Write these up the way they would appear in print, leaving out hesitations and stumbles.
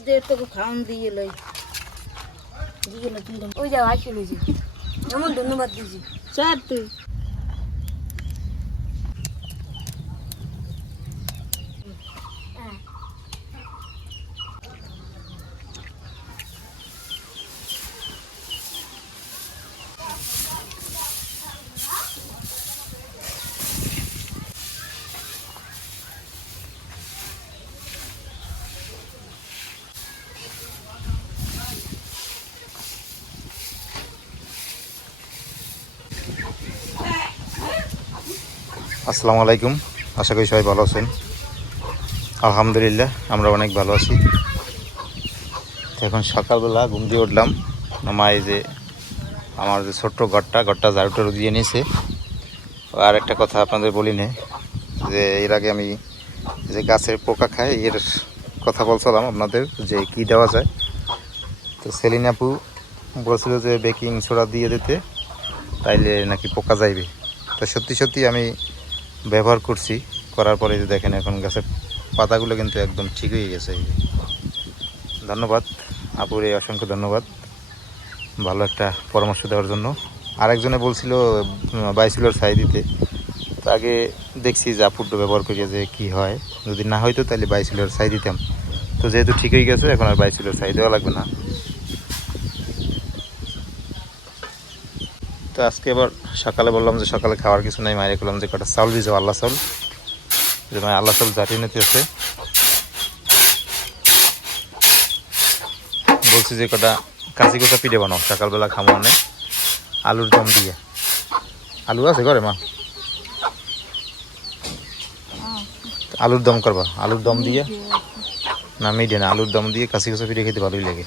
তোকে খাওয়ান দিয়ে লই ওই যা ভাই চলেছি এমন ধন্যবাদ দিয়েছি স্যার তুই আসসালামু আলাইকুম, আশা করি সবাই ভালো আছেন। আলহামদুলিল্লাহ আমরা অনেক ভালো আছি। এখন সকালবেলা ঘুম দিয়ে উঠলাম, মাই যে আমার যে ছোট্ট ঘরটা ঝাড়ুটারু দিয়ে নিয়েছে। আর একটা কথা আপনাদের বলি না, যে এর আগে আমি যে গাছের পোকা খায় এর কথা বলছিলাম আপনাদের, যে কি দেওয়া যায়। তো সেলিন আপু বলছিল যে বেকিং সোডা দিয়ে দিতে, তাইলে নাকি পোকা যাইবে। তো সত্যি আমি ব্যবহার করছি, করার পরে যে দেখেন এখন গাছের পাতাগুলো কিন্তু একদম ঠিক হয়ে গেছে। ধন্যবাদ আপুরে, অসংখ্য ধন্যবাদ ভালো একটা পরামর্শ দেওয়ার জন্য। আরেকজনে বলছিল বাইসিলোর ছাই দিতে, তো আগে দেখছি যে আপুরটা ব্যবহার করিয়া যে কি হয়, যদি না হয়তো তাহলে বাইসিলোর ছাই দিতাম। তো যেহেতু ঠিক হয়ে গেছে এখন আর বাইসিলোর ছাই দেওয়া লাগবে না। তো আজকে আবার সকালে বললাম যে সকালে খাওয়ার কিছু নাই, মায়ের করলাম যে কটা চাউল ভিজাও, আল্লাহ চাউল, যে মায়ের আল্লাহ চাউল জাটিয়ে নিতে আছে। বলছি যে কটা কাঁচি কোচা পিঠে বানাও, সকালবেলা খামো অনেক আলুর দম দিয়ে। আলু আছে ঘরে মা? আলুর দম করবা? আলুর দম দিয়ে না মিডিয়া না, আলুর দম দিয়ে কাঁচি কোচা পিঠে খেতে ভালোই লাগে।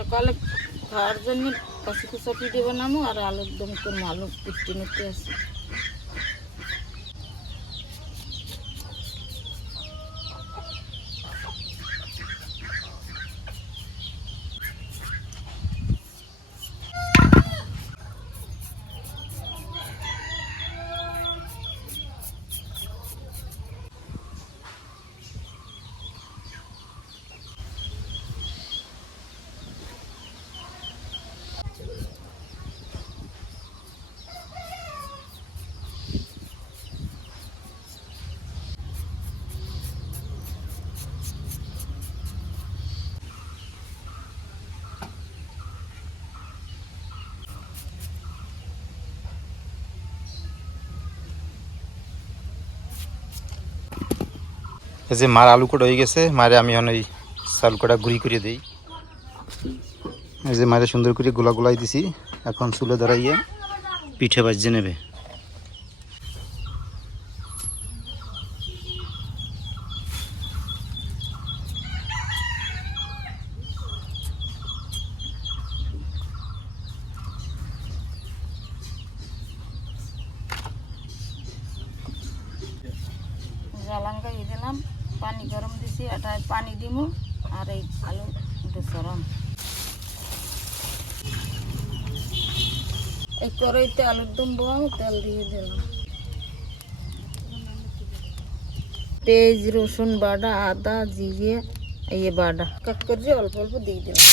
সকালে খাওয়ার জন্য কাশি কুচা পিঠে বানাবো আর আলুর দম করবো, আলু পিঠে নিতে আছে। এই যে মার আলু কোটা হয়ে গেছে, মারে আমি এখন ওই চাল কোটা গুঁড়ি করে দিই। এই যে মারে সুন্দর করে গোলাই দিছি, এখন চুলে ধরাইয়ে পিঠে বাজিয়ে নেবে। জালাঙ্কা দিয়ে দিলাম, পানি গরম দিছি, এটায় পানি দিব আর এই আলু সরম এই কড়াইতে আলুর দম বসাবো, তেল দিয়ে দিলাম, পেঁয়াজ রসুন বাটা, আদা জিরে এই বাটা কাট করে অল্প অল্প দিয়ে দিলাম।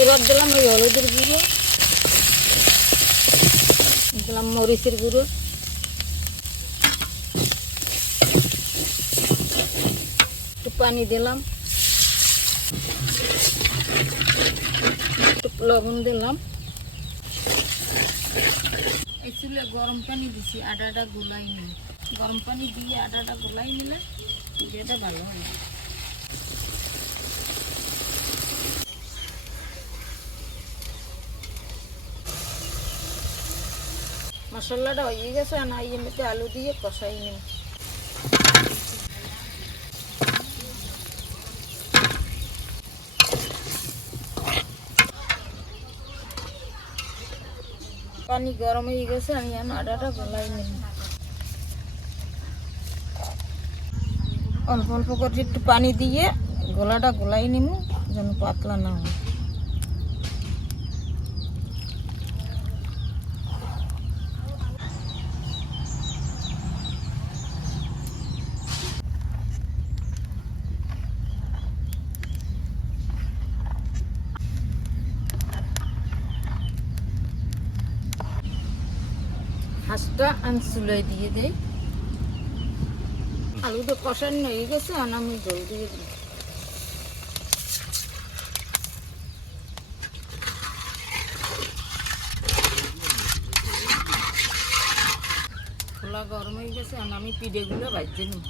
এবার দিলাম ওই হলুদের গুঁড়ো, দিলাম মরিচের গুঁড়ো, একটু পানি দিলাম, একটু লবণ দিলাম, এই চুলে গরম পানি দিছি, আটাটা গুলাই নিই। গরম পানি দিয়ে আটাটা গুলাই নিলে পিঠাটা ভালো হয়। মশলাটা হয়ে গেছে, না এর মধ্যে আলু দিয়ে কষাই নিই। পানি গরম হয়ে গেছে, আমি এখন আটাটা গলাই নিই। অল্প অল্প করে একটু পানি দিয়ে গোলাটা গোলাই নিব, যেন পাতলা না হয়। হাঁসটা আমি চুলাই দিয়ে দেই। আলুটা কষানো হয়ে গেছে, আর আমি জল দিয়ে দিই। খোলা গরম হয়ে গেছে, আর আমি পিঠেগুলো ভাজতে নিই।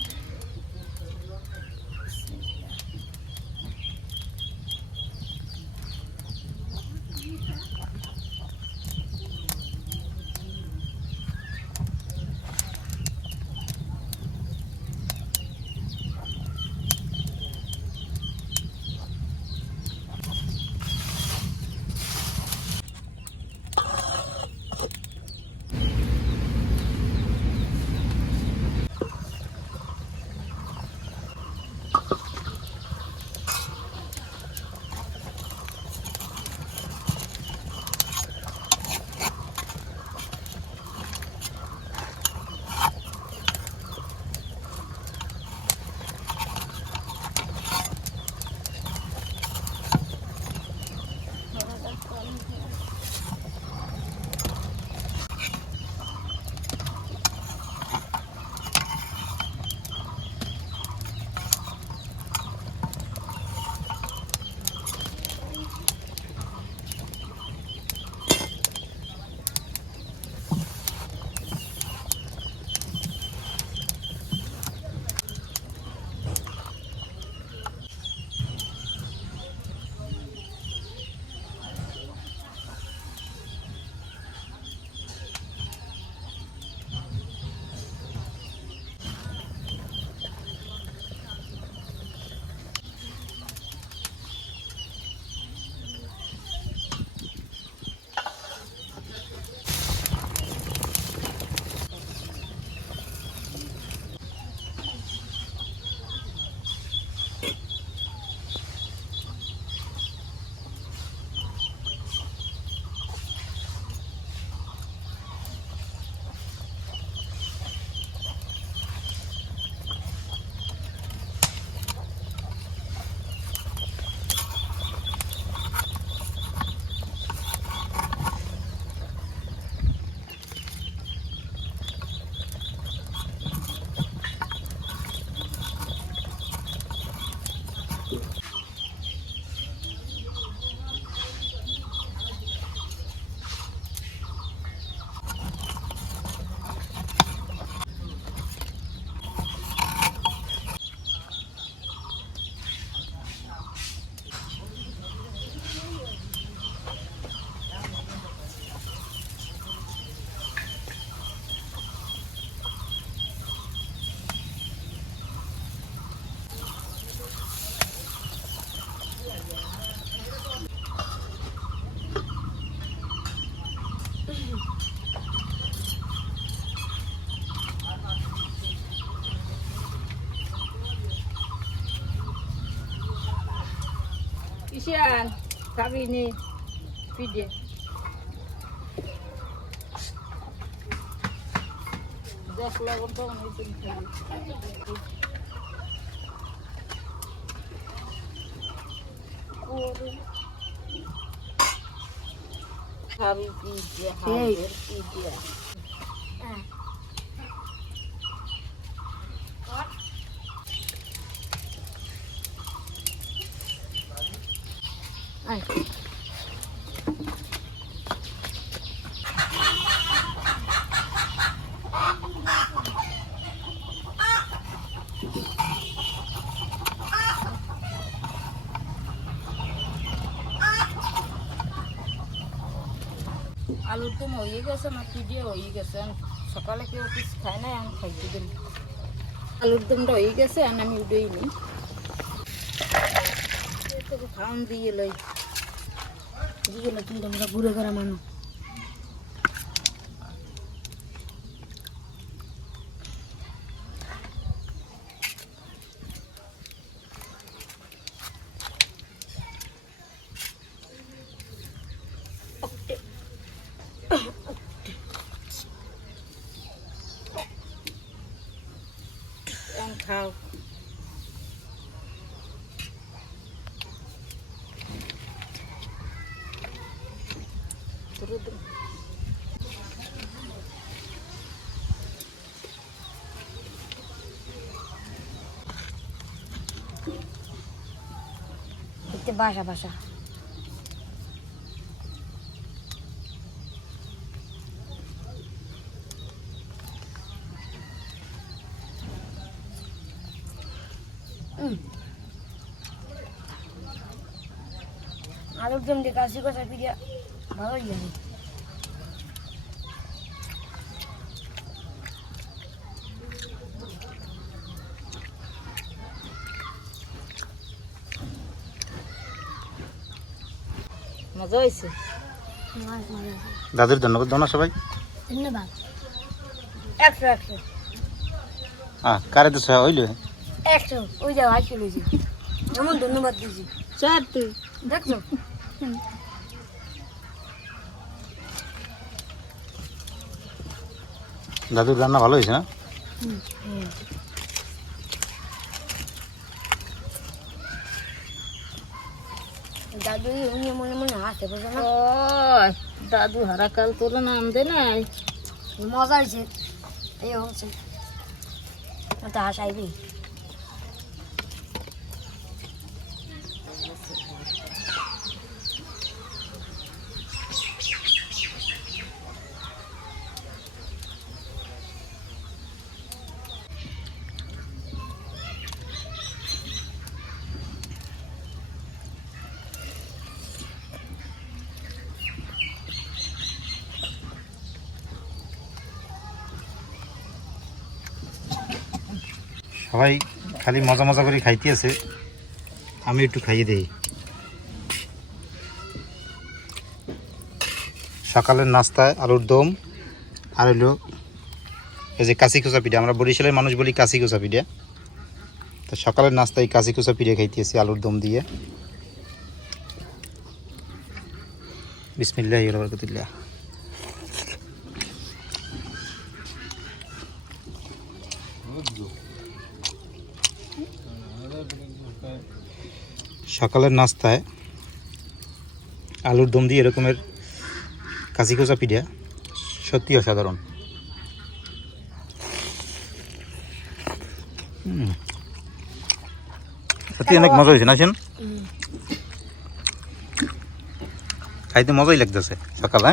Isian, kami ini video. Dah keluar untuk itu. Hampir dia. Ay. আলুর দম হয়ে গেছে না পিঠে হয়ে গেছে সকালে কেউ কিছু খায় না আমি খাইতে দিন আলুর দমটা হয়ে গেছে আর আমি উঠেই নি খাওয়ান দিয়ে লই তুমি তোমরা ঘুরে ঘুরে মানো খাও বাসা বাসা আলুর দম দিয়ে কাশি কষা পিঠা ভালোই লাগে মজা হয়েছে দাদুর ধন্যবাদ দাও না সবাই ধন্যবাদ 100 কারে তো হইল 100 ওই যাও আসলে এমন ধন্যবাদ দিয়েছি স্যার তুই দেখছো দাদুর রান্না ভালো হয়েছে না দাদু মনে মনে হাসতে পারছে না দাদু হারাকাল তোর নাম দে নাই মজা হয়েছে এই হচ্ছে তো হাসাইবি সবাই খালি মজা মজা করে খাইতে আছে আমি একটু খাইয়ে দেই সকালের নাস্তায় আলুর দম আর হলো এই যে কাশি কুচা পিঠা আমরা বরিশালের মানুষ বলি কাশি কুচা পিঠা তো সকালের নাস্তায় কাশি কুচা পিঠা খাইতে আছি আলুর দম দিয়ে বিসমিল্লাহি ওয়া বারাকাতুল্লাহ সকালের নাস্তায় আলুর দম দিয়ে এরকমের কাশি কোচা পিঠা সত্যি অসাধারণ সত্যি অনেক মজা হয়েছে না শুন খাইতে মজাই লাগতেছে সকালে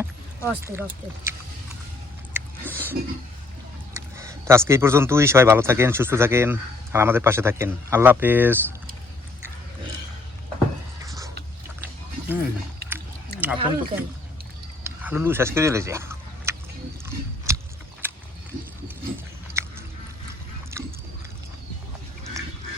তো আজকে এই পর্যন্তই সবাই ভালো থাকেন সুস্থ থাকেন আর আমাদের পাশে থাকেন আল্লাহ হাফেজ আলু শেষ করে দিয়েছে